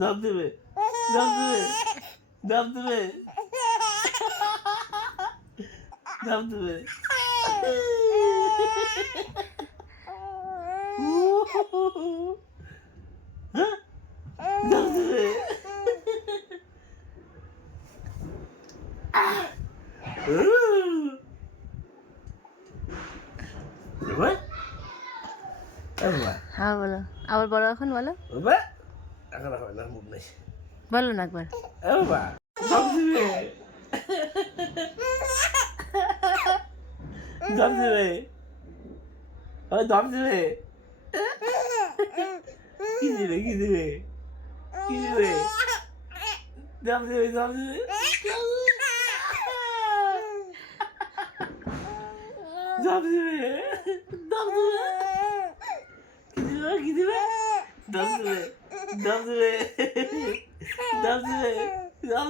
দাম দেবে, দাম দেবে, দাম দেবে, দাম দেবে। হ্যাঁ? দাম দেবে। বাবা, বাবা, হ্যাঁ বলো, আবার বলো, এখন বলো, বাবা, এখন হবে না, মুড নেই। বলো না একবার। বাবা, দাম দেবে, দাম দেবে, ওই দাম দেবে। কি দেবে, কি দেবে, কি দেবে, দাম দেবে, দাম দেবে, দাম দেবে, দাম দেবে, কি দেবে, দাম দেবে, দাম দেবে, দাম দেবে, দাম